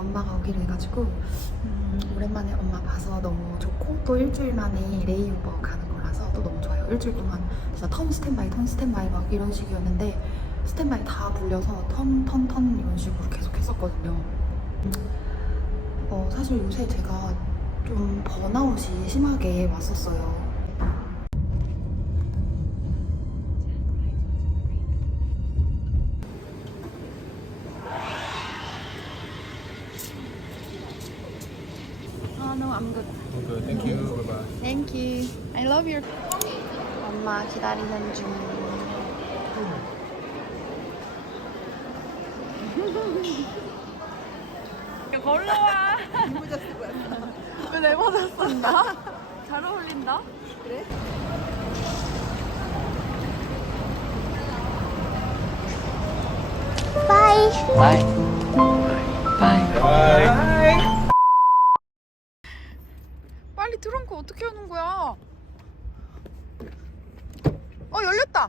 엄마가 오기로 해가지고 음, 오랜만에 엄마 봐서 너무 좋고 또 일주일 만에 레이오버 가는 거라서 또 너무 좋아요. 일주일 동안 진짜 턴 스탠바이 턴 스탠바이 막 이런 식이었는데 스탠바이 다 불려서 턴 턴 턴 이런 식으로 계속 했었거든요. 어, 사실 요새 제가 좀 번아웃이 심하게 왔었어요. Thank you. I love your. 엄마 기다리는 중. 걸러와. 왜내 모자 쓴다? 잘 어울린다. 빨리 트렁크 어떻게 여는 거야? 어 열렸다.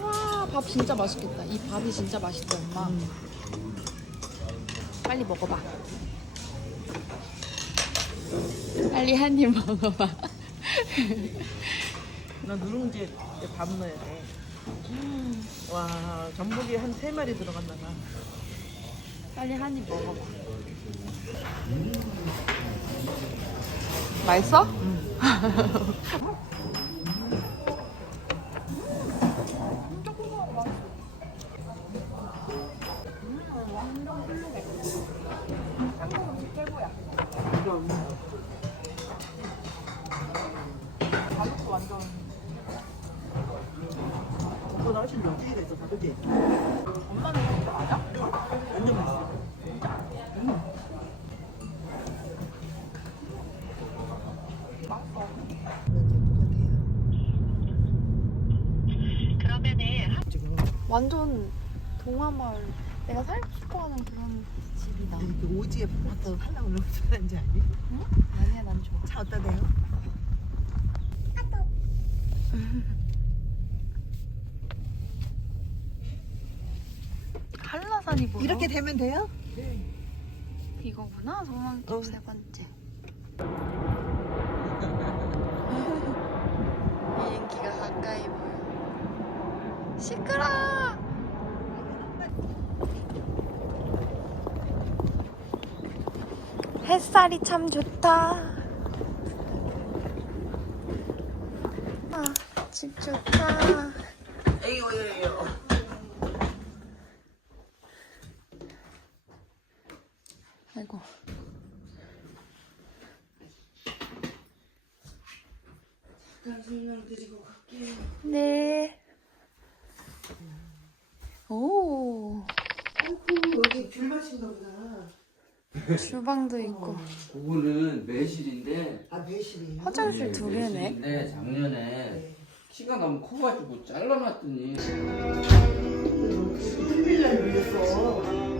와, 밥 진짜 맛있겠다. 이 밥이 진짜 맛있다, 엄마. 빨리 먹어봐. 빨리 한 입 먹어봐. 나 누룽지 에 밥 넣어야 돼. 와, 전복이 한 세 마리 들어갔나 봐. 빨리 한 입 먹어봐. 맛있어? 그거보다 훨씬 넘치게 있어, 그지? 엄마는 그거 맞아? 완전 맛있어. 지금 완전 동화마을. 내가 살고 싶어하는 그런 집이다. 이렇게 오지에 와서 하려고 그러고 좋아하는지 아니? 아니야, 난 좋아. 차 어디다 대요? 한라산이 보여. 이렇게 되면 돼요? 이거구나. 소망집 어. 세 번째. 비행기가 가까이 보여. 시끄러. 햇살이 참 좋다. 아, 집 좋다. 에이요, 에이요. 아이고. 설명 드리고 갈게요. 네. 오, 여기 귤 마신가 보다. 주방도 있고. 그거는 매실인데 아, 매실이에요? 화장실 네, 두 개네. 매실인데 작년에 키가 너무 커가지고 잘라놨더니 큰일날 밀렸어.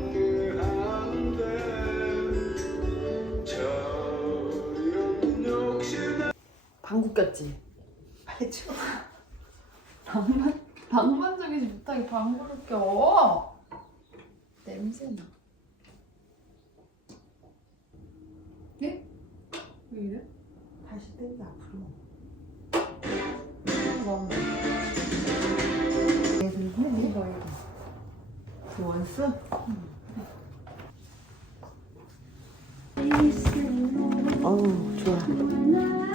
방구 꼈지? 알죠? 낭만, 낭만적이지 못하게 방구를 껴. 냄새나. 네? 왜 이래? 다시 땡겨, 앞으로. 뭐, 얘들? 이거, 이거. 그 원스? 어우, 좋아.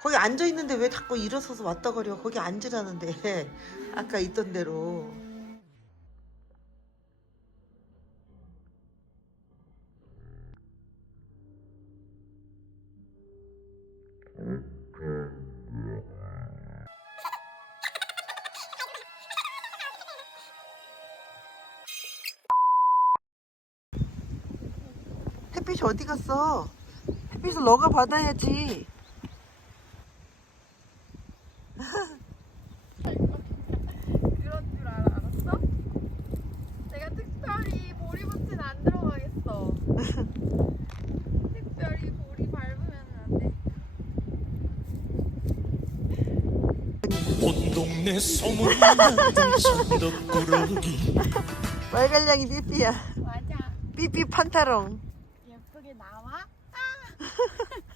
거기 앉아 있는데 왜 자꾸 일어서서 왔다 거려? 거기 앉으라는데 아까 있던 대로. 갔어? 햇빛을 너가 받아야지. 그런 줄 알아, 알았어? 내가 특별히 보리붙은 안 들어가겠어. 특별히 보리 밟으면 안 돼. 온 동네 소문나던 천덕꾸러기 말갈량이 삐삐야. 맞아. 삐삐 판타롱.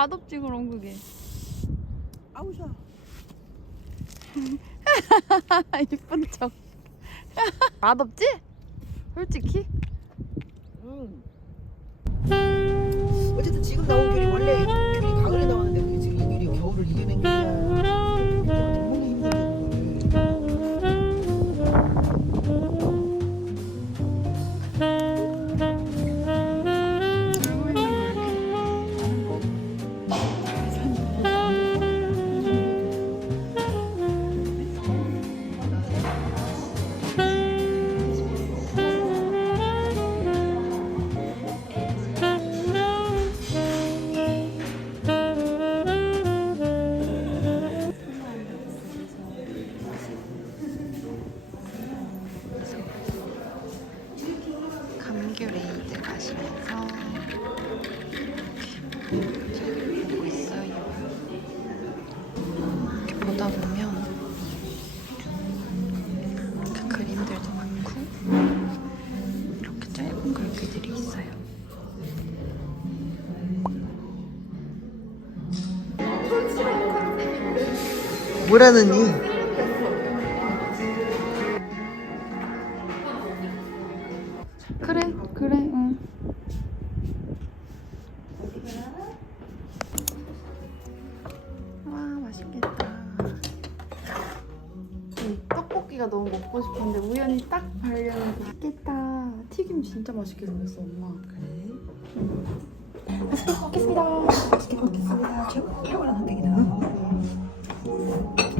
맛없지 그럼 그게. 아우 셔. 이쁜 척. 맛없지? 솔직히? 음. 어쨌든 지금 나온 귤이 원래 뭐라느니? 그래 그래 응. 와 맛있겠다. 이 떡볶이가 너무 먹고 싶은데 우연히 딱 발견해서 맛있겠다. 튀김 진짜 맛있게 생겼어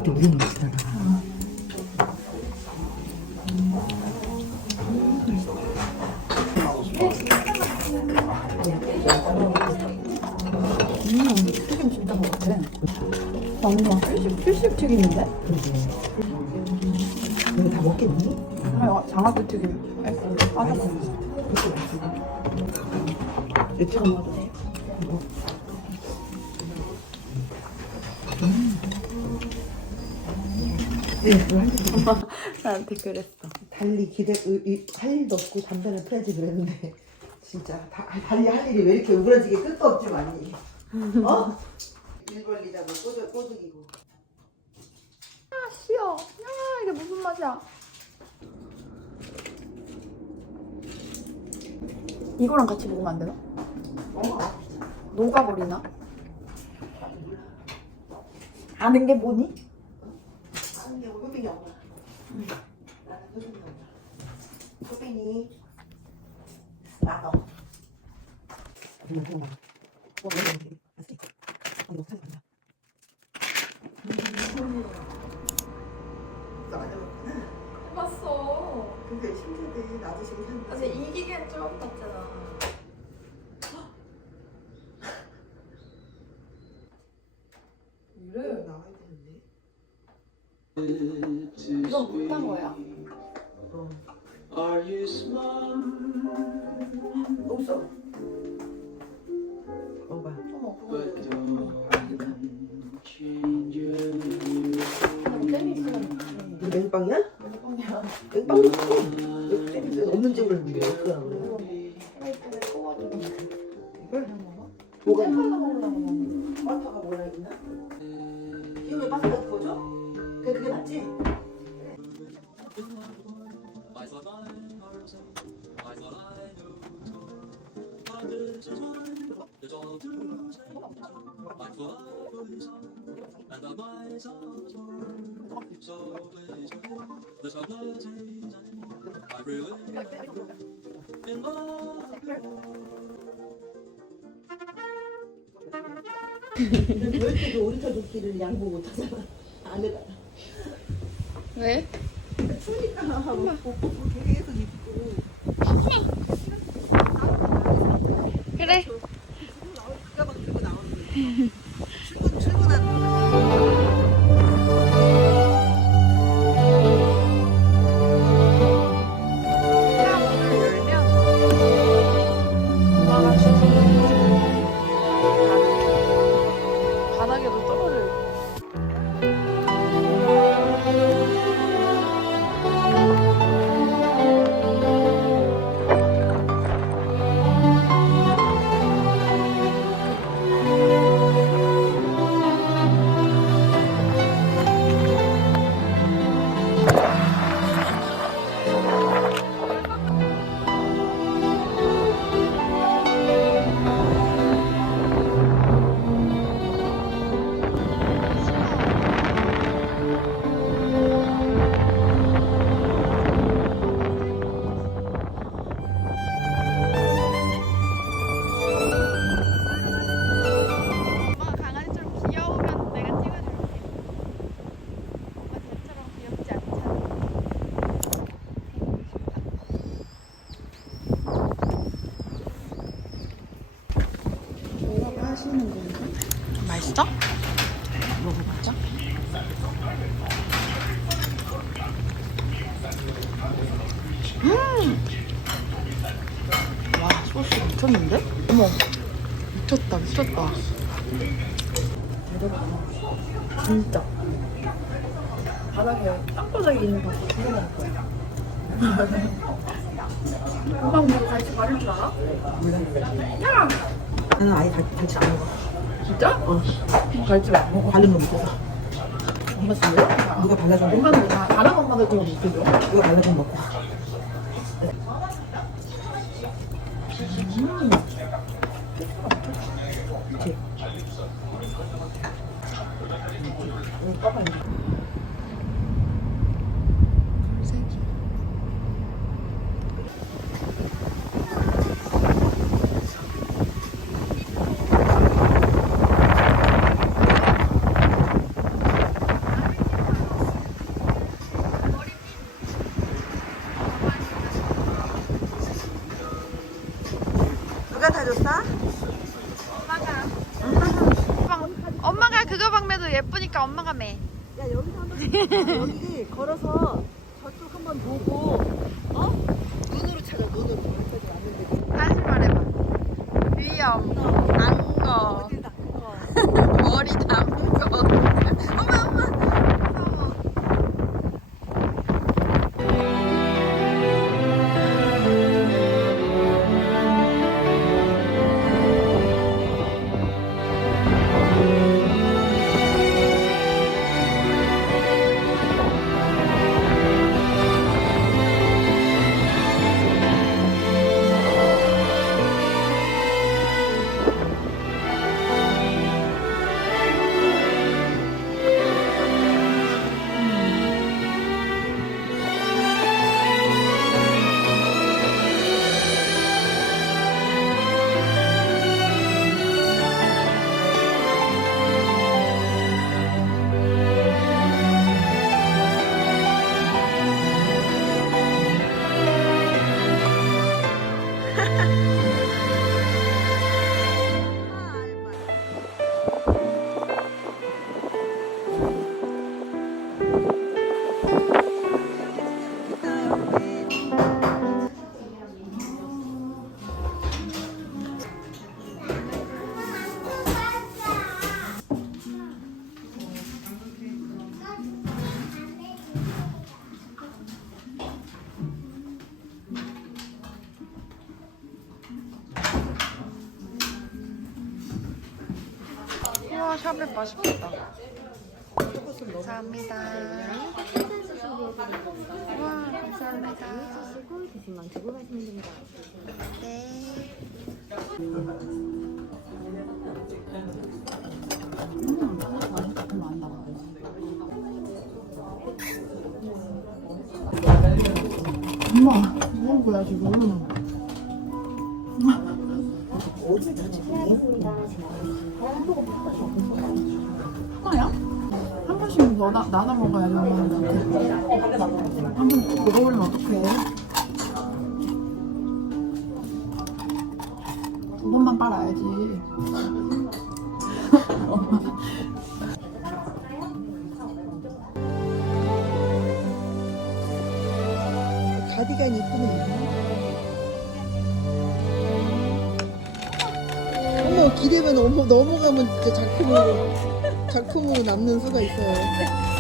그때 우연히 있잖아. 튀김 진짜 먹었대. 완전 필식, 튀김인데? 이거 다 먹겠니? 아, 장아찌 튀김. 빠졌어. 이렇게 먹어 나한테 그랬어. 달리 기대 의- 의- 할 일도 없고 담배는 펴야지 그랬는데 진짜 다, 달리 할 일이 왜 이렇게 우그러지게 끝도 없지만이 어? 일 벌리자고 꼬드, 꼬드기고 아 쉬어. 야 이게 무슨 맛이야? 이거랑 같이 먹으면 안 되나? 어? 녹아버리나? 아는 게 뭐니? 아니 효빈이 엄마 나는 효빈이 효빈이 나도 봤어. 근데 신세대 나도 지금 근데 이기기엔 좀 같잖아. 이래 나와야 되는데 이건 못한 거야? 뭐가 먹는 바타가 뭐라 했나? 이거 왜 바타가 구워줘? 그게 그게 맞지? 그 오리털 도끼를 양보 못하잖아. 안에다. 왜? 추우니까 하고 계속 입고. 그래. 가방 들고 나오는 진짜. 바닥에 땅바닥에 있는 거 두개 먹을 거야. 오빠 근데 갈치 바를 줄 알아? 나는 아예 갈- 갈치 안 먹어. 진짜? 어. 갈치 안 먹어. 바른 거 먹어. 엄마 진짜? 누가 발라준 거? 엄마는 다 다른 엄마들 그거 못 해줘. 누가 발라준 거 먹고. 그치? 누 哈 哈 맛있겠다. 감사합니다. 와, 감사합니다. 드시면 두고 가시면 됩니다. 네. 엄마 먹을 거야 지금 하나야? 나, 나눠 먹어야지 엄마한테 한번 먹어버리면 어떡해? 두 번만 빨아야지. 가디건 이쁘네. 어머 기대면 어머 넘어가면 진짜 작품으로 작품으로 남는 수가 있어요.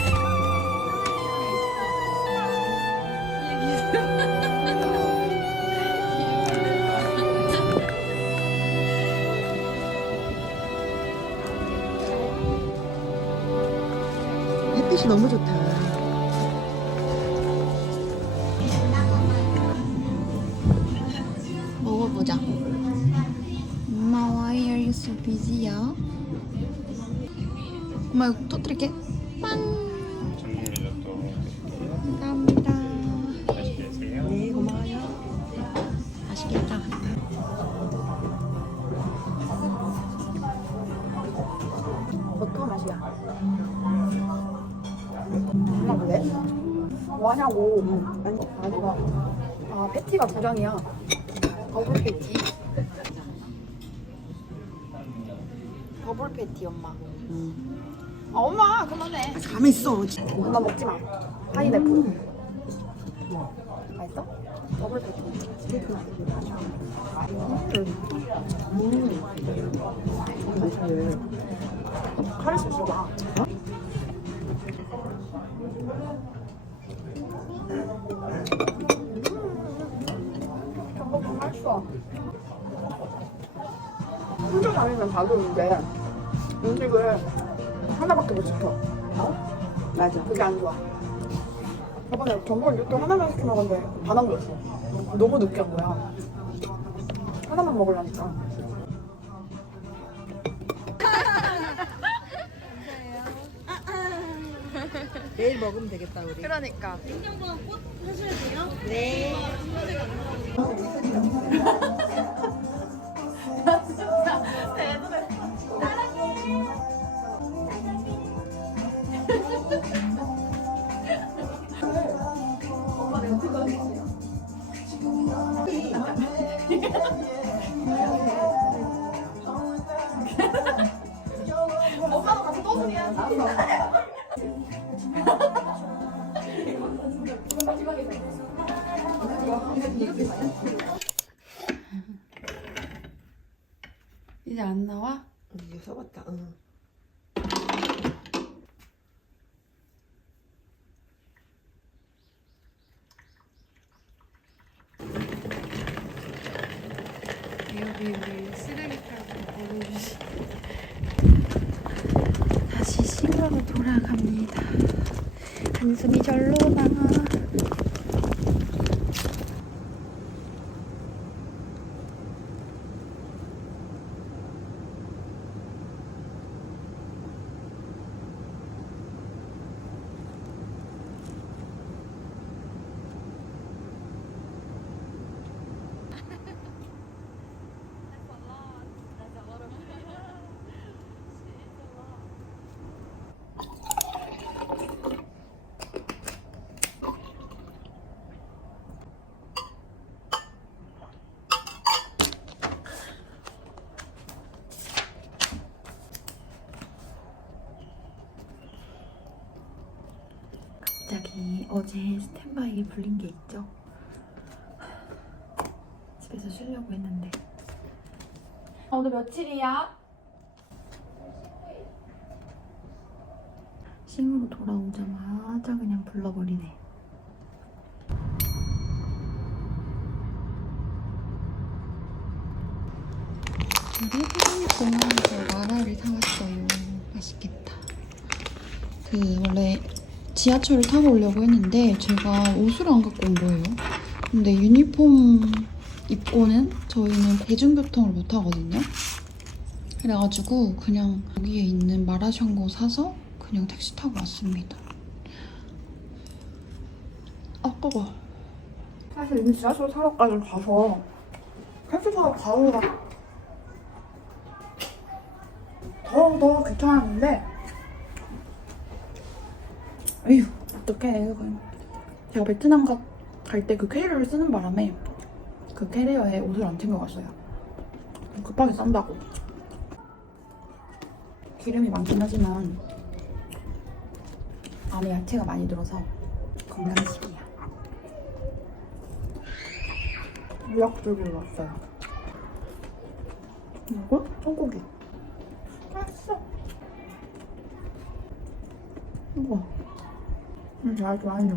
감사합니다. 네 고마워요. 맛있겠다. 어떤 맛이야? 엄마 그래? 뭐 하냐고 아니 아니가 아 패티가 두 장이야 더블 패티 더블 패티 엄마 아 엄마 그만해 가만 있어. 엄마 먹지 마 파인애플 맛있어? 더블 패티 음. 카레 소스가 저거 맛있어. 혼자 다니면 음식을 하나밖에 못 시켜. 맞아. 그게 안 좋아. 저번에 전복 육종 하나만 시켜 먹었는데 다 남겼어. 너무 느끼한 거야. 하나만 먹으려니까. 내일 먹으면 되겠다 우리. 그러니까. 이제 여기 우리 쓰레기까지 버려주시. 다시 싱가로 돌아갑니다. 한숨이 절로 나. 갑자기 어제 스탠바이 불린 게 있죠. 집에서 쉬려고 했는데 아, 오늘 며칠이야? 싱으로 돌아오자마자 그냥 불러버리네. 우리 태국 공항에서 마라를 사왔어요. 맛있겠다. 그 원래 지하철을 타고 오려고 했는데 제가 옷을 안 갖고 온 거예요. 근데 유니폼 입고는 저희는 대중교통을 못 타거든요. 그래가지고 그냥 여기에 있는 마라샹궈 사서 그냥 택시 타고 왔습니다. 아 뜨거. 사실 이미 지하철 타러까지 가서 택시 타고 가오가 더, 더 귀찮았는데 에휴 어떡해 그건. 제가 베트남 갈 때 그 캐리어를 쓰는 바람에 그 캐리어에 옷을 안 챙겨갔어요 급하게 싼다고 기름이 많긴 하지만 안에 야채가 많이 들어서 건강식이야 무역들기로 왔어요. 이거 소고기. 맛있어. 우와. 이렇게 아주 많이